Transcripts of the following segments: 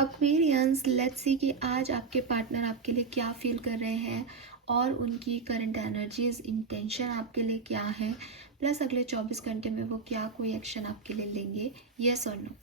Aquarians, let's see कि आज आपके पार्टनर आपके लिए क्या फील कर रहे हैं और उनकी करंट एनर्जीज इंटेंशन आपके लिए क्या है, प्लस अगले 24 घंटे में वो क्या कोई एक्शन आपके लिए लेंगे, येस और नो।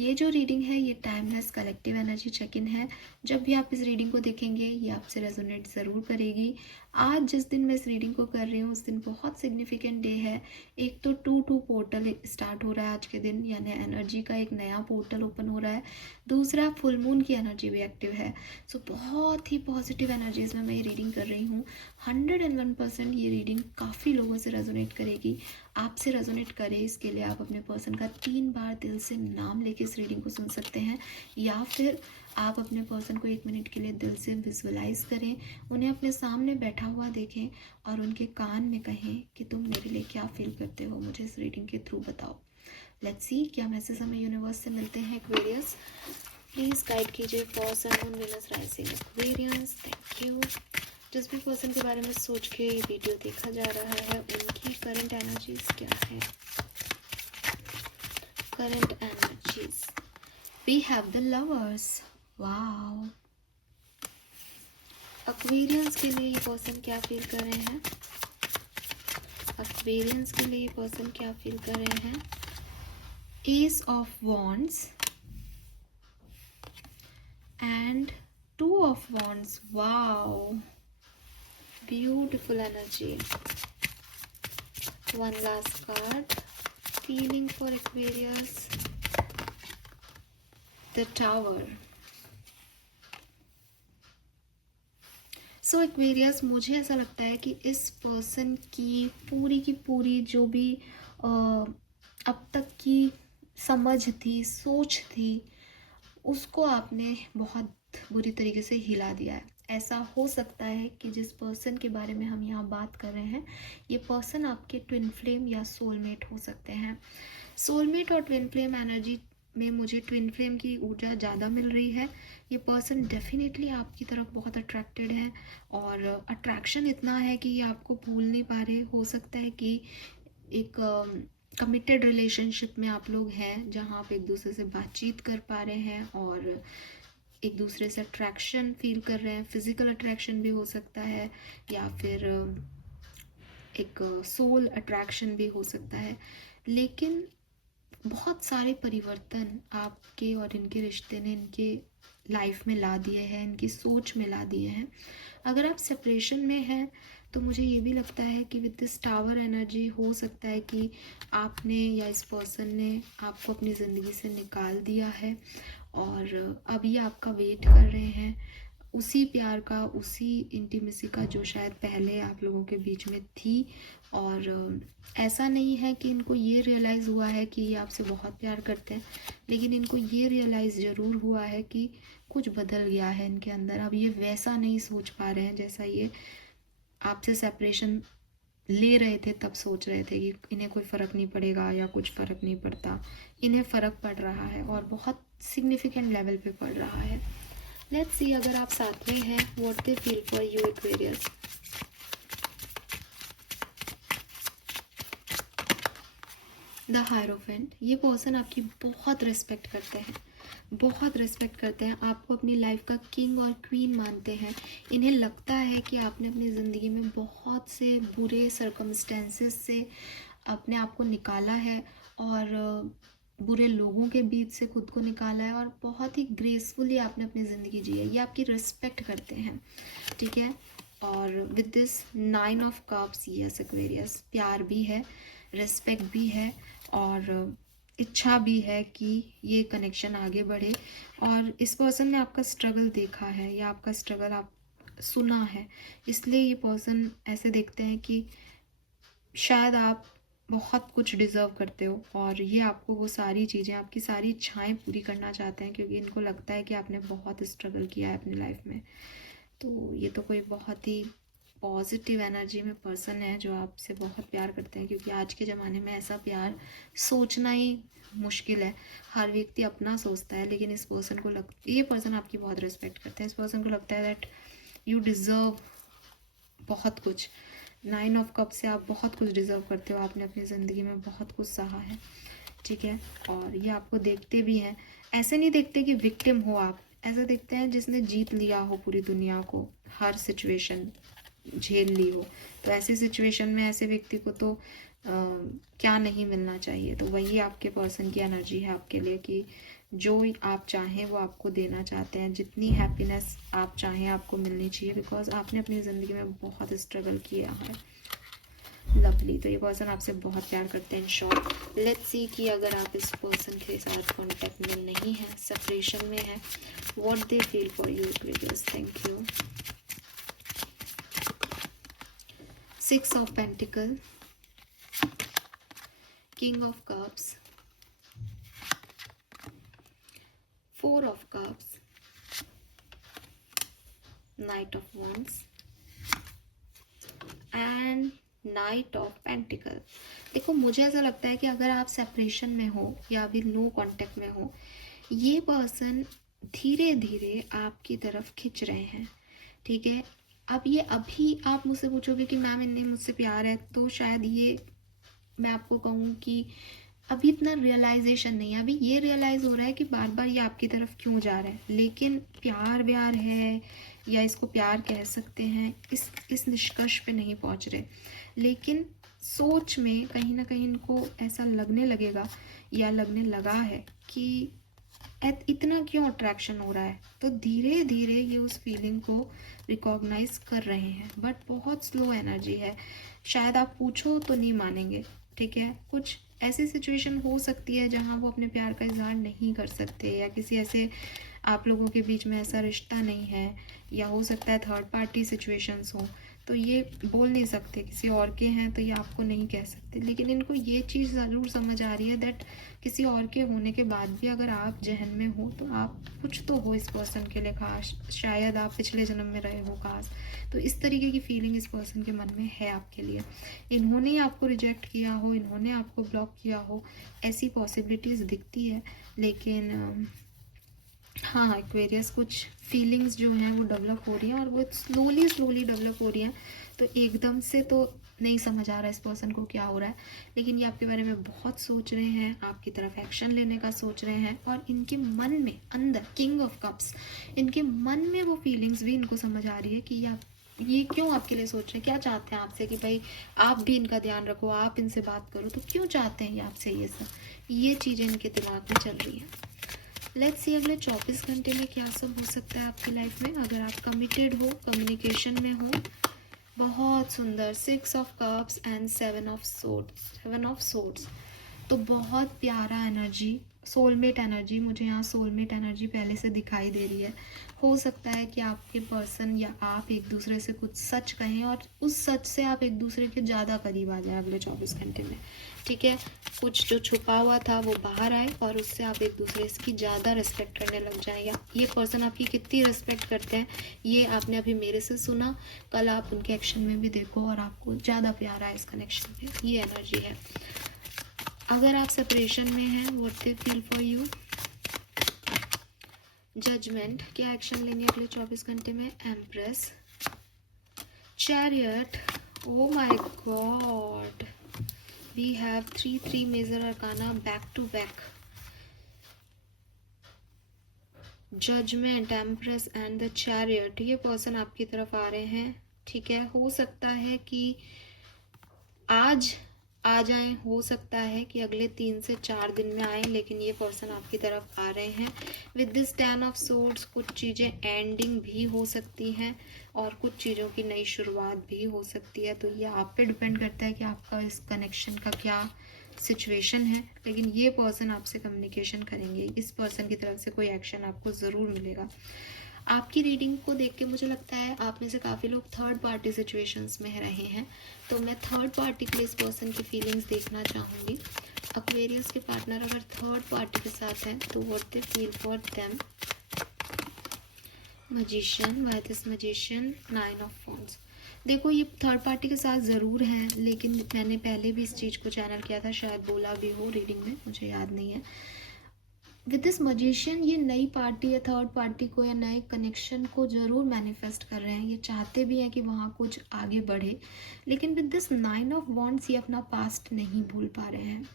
ये जो रीडिंग है ये timeless collective energy check in है। जब भी आप इस रीडिंग को देखेंगे ये आपसे रेजोनेट ज़रूर करेगी। आज जिस दिन मैं इस रीडिंग को कर रही हूँ उस दिन बहुत सिग्निफिकेंट डे है। एक तो 2-2 पोर्टल स्टार्ट हो रहा है आज के दिन, यानी एनर्जी का एक नया पोर्टल ओपन हो रहा है। दूसरा, फुल मून की एनर्जी भी एक्टिव है। सो बहुत ही पॉजिटिव एनर्जीज में मैं ये रीडिंग कर रही हूँ। 101% ये रीडिंग काफ़ी लोगों से रेजोनेट करेगी। आपसे रेजोनेट करे इसके लिए आप अपने पर्सन का 3 बार दिल से नाम लेके इस रीडिंग को सुन सकते हैं, या फिर आप अपने पर्सन को 1 मिनट के लिए दिल से विजुअलाइज करें, उन्हें अपने सामने बैठा हुआ देखें और उनके कान में कहें कि तुम मेरे लिए क्या फील करते हो, मुझे इस रीडिंग के थ्रू बताओ। लेट्स सी क्या मैसेज हमें यूनिवर्स से मिलते हैं। एक्वेरियस प्लीज़ गाइड कीजिए for sun, moon, Venus, rising Aquarius. Thank you. जिस भी पर्सन के बारे में सोच के ये वीडियो देखा जा रहा है उनकी करंट एनर्जीज क्या है। Current energies, we have the lovers. Wow. Aquarians के लिए ये पर्सन क्या फील कर रहे हैं। एक्वेरियंस के लिए ये पर्सन क्या फील कर रहे हैं। S of wands and 2 of wands. Wow, beautiful energy. One last card, feeling for Aquarius, the Tower. So Aquarius, मुझे ऐसा लगता है कि इस पर्सन की पूरी जो भी अब तक की समझ थी, सोच थी, उसको आपने बहुत बुरी तरीके से हिला दिया है। ऐसा हो सकता है कि जिस पर्सन के बारे में हम यहाँ बात कर रहे हैं ये पर्सन आपके ट्विन फ्लेम या सोलमेट हो सकते हैं। सोलमेट और ट्विन फ्लेम एनर्जी में मुझे ट्विन फ्लेम की ऊर्जा ज़्यादा मिल रही है। ये पर्सन डेफिनेटली आपकी तरफ बहुत अट्रैक्टेड है और अट्रैक्शन इतना है कि ये आपको भूल नहीं पा रहे। हो सकता है कि एक कमिटेड रिलेशनशिप में आप लोग हैं जहाँ आप एक दूसरे से बातचीत कर पा रहे हैं और एक दूसरे से अट्रैक्शन फील कर रहे हैं। फिजिकल अट्रैक्शन भी हो सकता है या फिर एक सोल अट्रैक्शन भी हो सकता है। लेकिन बहुत सारे परिवर्तन आपके और इनके रिश्ते ने इनके लाइफ में ला दिए हैं, इनकी सोच में ला दिए हैं। अगर आप सेपरेशन में हैं तो मुझे ये भी लगता है कि विद दिस टावर एनर्जी हो सकता है कि आपने या इस पर्सन ने आपको अपनी ज़िंदगी से निकाल दिया है और अभी आपका वेट कर रहे हैं उसी प्यार का, उसी इंटीमेसी का जो शायद पहले आप लोगों के बीच में थी। और ऐसा नहीं है कि इनको ये रियलाइज़ हुआ है कि ये आपसे बहुत प्यार करते हैं, लेकिन इनको ये रियलाइज़ ज़रूर हुआ है कि कुछ बदल गया है इनके अंदर। अब ये वैसा नहीं सोच पा रहे हैं जैसा ये आपसे सेपरेशन ले रहे थे तब सोच रहे थे कि इन्हें कोई फ़र्क नहीं पड़ेगा या कुछ फ़र्क नहीं पड़ता। इन्हें फ़र्क पड़ रहा है और बहुत सिग्निफिकेंट लेवल पे पड़ रहा है। लेट्स सी अगर आप साथ में हैं what they feel for you Aquarius. The hierophant, ये पर्सन आपकी बहुत रिस्पेक्ट करते हैं, बहुत रिस्पेक्ट करते हैं, आपको अपनी लाइफ का किंग और क्वीन मानते हैं। इन्हें लगता है कि आपने अपनी ज़िंदगी में बहुत से बुरे सर्कमस्टेंसेस से अपने आप को निकाला है और बुरे लोगों के बीच से खुद को निकाला है और बहुत ही ग्रेसफुली आपने अपनी ज़िंदगी जी है। ये आपकी रिस्पेक्ट करते हैं, ठीक है। और with this 9 of cups, yes Aquarius, प्यार भी है, रिस्पेक्ट भी है और इच्छा भी है कि ये कनेक्शन आगे बढ़े। और इस पर्सन ने आपका स्ट्रगल देखा है या आपका स्ट्रगल आप सुना है, इसलिए ये पर्सन ऐसे देखते हैं कि शायद आप बहुत कुछ डिज़र्व करते हो और ये आपको वो सारी चीज़ें, आपकी सारी इच्छाएं पूरी करना चाहते हैं क्योंकि इनको लगता है कि आपने बहुत स्ट्रगल किया है अपनी लाइफ में। तो ये तो कोई बहुत ही पॉजिटिव एनर्जी में पर्सन है जो आपसे बहुत प्यार करते हैं, क्योंकि आज के ज़माने में ऐसा प्यार सोचना ही मुश्किल है। हर व्यक्ति अपना सोचता है, लेकिन इस पर्सन को ये पर्सन आपकी बहुत रिस्पेक्ट करते हैं। इस पर्सन को लगता है दैट यू डिज़र्व बहुत कुछ। 9 ऑफ कप से आप बहुत कुछ डिज़र्व करते हो, आपने अपनी ज़िंदगी में बहुत कुछ सहा है, ठीक है। और ये आपको देखते भी हैं ऐसे नहीं देखते कि विक्टिम हो आप, ऐसा देखते हैं जिसने जीत लिया हो पूरी दुनिया को, हर सिचुएशन झेल ली हो। तो ऐसी सिचुएशन में ऐसे व्यक्ति को तो क्या नहीं मिलना चाहिए। तो वही आपके पर्सन की एनर्जी है आपके लिए कि जो आप चाहें वो आपको देना चाहते हैं, जितनी हैप्पीनेस आप चाहें आपको मिलनी चाहिए, बिकॉज आपने अपनी ज़िंदगी में बहुत स्ट्रगल किया है। लवली। तो ये पर्सन आपसे बहुत प्यार करते हैं। इन शॉर्ट लेट्स सी कि अगर आप इस पर्सन के साथ कॉन्टेक्ट में नहीं है, सेपरेशन में है, what they feel for you Aquarius. Thank you. 6 of pentacle, king of cups, 4 of cups, night of wands and night of pentacle. देखो मुझे ऐसा लगता है कि अगर आप सेपरेशन में हो या अभी नो कांटेक्ट में हो, ये पर्सन धीरे धीरे आपकी तरफ खिंच रहे हैं, ठीक है। अब ये अभी आप मुझसे पूछोगे कि मैम इन्हें मुझसे प्यार है, तो शायद ये मैं आपको कहूँ कि अभी इतना रियलाइजेशन नहीं है। अभी ये रियलाइज़ हो रहा है कि बार बार ये आपकी तरफ क्यों जा रहा है, लेकिन प्यार व्यार है या इसको प्यार कह सकते हैं, इस निष्कर्ष पे नहीं पहुंच रहे। लेकिन सोच में कहीं ना कहीं इनको ऐसा लगने लगेगा या लगने लगा है कि इतना क्यों अट्रैक्शन हो रहा है। तो धीरे धीरे ये उस फीलिंग को रिकॉग्नाइज कर रहे हैं, बट बहुत स्लो एनर्जी है। शायद आप पूछो तो नहीं मानेंगे, ठीक है। कुछ ऐसी सिचुएशन हो सकती है जहाँ वो अपने प्यार का इजहार नहीं कर सकते, या किसी ऐसे आप लोगों के बीच में ऐसा रिश्ता नहीं है, या हो सकता है थर्ड पार्टी सिचुएशंस हो, तो ये बोल नहीं सकते। किसी और के हैं तो ये आपको नहीं कह सकते। लेकिन इनको ये चीज़ ज़रूर समझ आ रही है दैट किसी और के होने के बाद भी अगर आप जहन में हो तो आप कुछ तो हो इस पर्सन के लिए खास, शायद आप पिछले जन्म में रहे हो खास। तो इस तरीके की फीलिंग इस पर्सन के मन में है आपके लिए। इन्होंने ही आपको रिजेक्ट किया हो, इन्होंने आपको ब्लॉक किया हो, ऐसी पॉसिबिलिटीज़ दिखती है। लेकिन हाँ एक्वेरियस, कुछ फीलिंग्स जो हैं वो डेवलप हो रही हैं, और वो स्लोली डेवलप हो रही हैं। तो एकदम से तो नहीं समझ आ रहा है इस पर्सन को क्या हो रहा है, लेकिन ये आपके बारे में बहुत सोच रहे हैं, आपकी तरफ एक्शन लेने का सोच रहे हैं। और इनके मन में अंदर किंग ऑफ कप्स, इनके मन में वो फीलिंग्स भी इनको समझ आ रही है कि ये क्यों आपके लिए सोच रहे हैं, क्या चाहते हैं आपसे कि भाई आप भी इनका ध्यान रखो, आप इनसे बात करो। तो क्यों चाहते हैं ये आपसे ये सब, ये चीज़ें इनके दिमाग में चल रही हैं। लेट्स सी अगले 24 घंटे में क्या सब हो सकता है आपकी लाइफ में। अगर आप कमिटेड हो, कम्युनिकेशन में हो, बहुत सुंदर 6 of cups and 7 of swords. तो बहुत प्यारा एनर्जी, सोलमेट एनर्जी, मुझे यहाँ सोलमेट एनर्जी पहले से दिखाई दे रही है। हो सकता है कि आपके पर्सन या आप एक दूसरे से कुछ सच कहें, और उस सच से आप एक दूसरे के ज़्यादा करीब आ जाए अगले 24 घंटे में, ठीक है। कुछ जो छुपा हुआ था वो बाहर आए, और उससे आप एक दूसरे की ज़्यादा रिस्पेक्ट करने लग जाएं। या ये पर्सन आपकी कितनी रिस्पेक्ट करते हैं ये आपने अभी मेरे से सुना, कल आप उनके एक्शन में भी देखो और आपको ज़्यादा प्यार आए इस कनेक्शन में, ये एनर्जी है। अगर आप सेपरेशन में हैं, what they feel for you. Judgement, क्या एक्शन लेंगे अगले 24 घंटे में। Empress, chariot, oh my god, we have 3 major arcana back to back. Judgement, empress and the chariot. ये पर्सन आपकी तरफ आ रहे हैं, ठीक है। हो सकता है कि आज आ जाएं, हो सकता है कि अगले 3 से 4 दिन में आए, लेकिन ये पर्सन आपकी तरफ आ रहे हैं। विद दिस 10 ऑफ सोर्ड्स, कुछ चीज़ें एंडिंग भी हो सकती हैं और कुछ चीज़ों की नई शुरुआत भी हो सकती है। तो ये आप पे डिपेंड करता है कि आपका इस कनेक्शन का क्या सिचुएशन है। लेकिन ये पर्सन आपसे कम्युनिकेशन करेंगे, इस पर्सन की तरफ से कोई एक्शन आपको ज़रूर मिलेगा। आपकी रीडिंग को देख के मुझे लगता है आप में से काफ़ी लोग थर्ड पार्टी सिचुएशंस में रहे हैं, तो मैं थर्ड पार्टी के लिए इस पर्सन की फीलिंग्स देखना चाहूँगी। एक्वेरियस के पार्टनर अगर थर्ड पार्टी के साथ हैं तो what they feel for them. Magician, why this magician, 9 of wands। देखो ये थर्ड पार्टी के साथ ज़रूर हैं, लेकिन मैंने पहले भी इस चीज़ को चैनल किया था, शायद बोला भी हो रीडिंग में, मुझे याद नहीं है। विद दिस मैजिशियन ये नई पार्टी या थर्ड पार्टी को या नए कनेक्शन को ज़रूर मैनिफेस्ट कर रहे हैं, ये चाहते भी हैं कि वहाँ कुछ आगे बढ़े। लेकिन विद दिस 9 ऑफ wands ये अपना पास्ट नहीं भूल पा रहे हैं।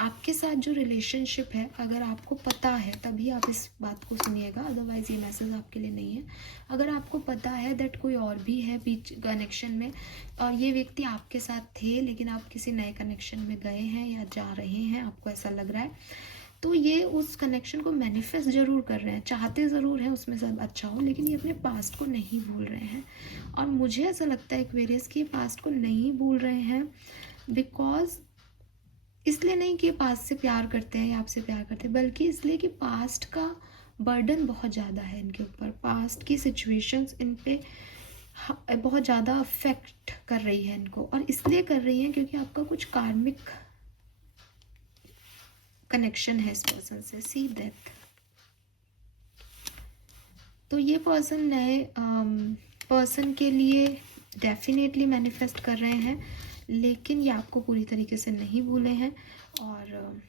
आपके साथ जो रिलेशनशिप है, अगर आपको पता है तभी आप इस बात को सुनिएगा, अदरवाइज़ ये मैसेज आपके लिए नहीं है। अगर आपको पता है दैट कोई और भी है बीच कनेक्शन में और ये व्यक्ति आपके साथ थे लेकिन आप किसी नए कनेक्शन में गए हैं या जा रहे हैं, आपको ऐसा लग रहा है, तो ये उस कनेक्शन को मैनिफेस्ट ज़रूर कर रहे हैं, चाहते ज़रूर हैं उसमें सब अच्छा हो, लेकिन ये अपने पास्ट को नहीं भूल रहे हैं। और मुझे ऐसा लगता है एक्वेरियस कि पास्ट को नहीं भूल रहे हैं बिकॉज इसलिए नहीं कि पास्ट से प्यार करते हैं या आपसे प्यार करते हैं, बल्कि इसलिए कि पास्ट का बर्डन बहुत ज़्यादा है इनके ऊपर, पास्ट की सिचुएशंस इन पे बहुत ज़्यादा अफेक्ट कर रही है इनको, और इसलिए कर रही है क्योंकि आपका कुछ कार्मिक कनेक्शन है इस पर्सन से। सी डेथ, तो ये पर्सन नए पर्सन के लिए डेफिनेटली मैनिफेस्ट कर रहे हैं, लेकिन ये आपको पूरी तरीके से नहीं भूले हैं। और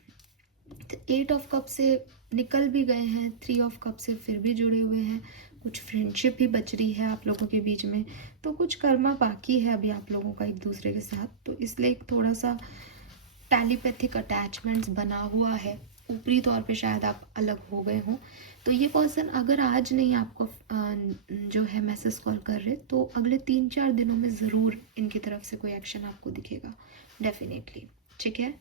8 ऑफ कप से निकल भी गए हैं, 3 ऑफ कप से फिर भी जुड़े हुए हैं, कुछ फ्रेंडशिप भी बच रही है आप लोगों के बीच में, तो कुछ कर्मा बाकी है अभी आप लोगों का एक दूसरे के साथ, तो इसलिए थोड़ा सा टेलीपैथिक अटैचमेंट्स बना हुआ है, ऊपरी तौर पे शायद आप अलग हो गए हों। तो ये पर्सन अगर आज नहीं आपको जो है मैसेज कॉल कर रहे, तो अगले 3-4 दिनों में ज़रूर इनकी तरफ से कोई एक्शन आपको दिखेगा डेफिनेटली, ठीक है।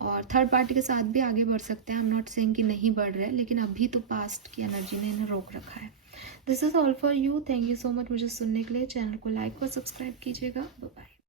और थर्ड पार्टी के साथ भी आगे बढ़ सकते हैं, आई एम नॉट सेइंग कि नहीं बढ़ रहे, लेकिन अभी तो पास्ट की एनर्जी ने इन्हें रोक रखा है। This is all for you, thank you so much मुझे सुनने के लिए। चैनल को लाइक और सब्सक्राइब कीजिएगा। Bye bye.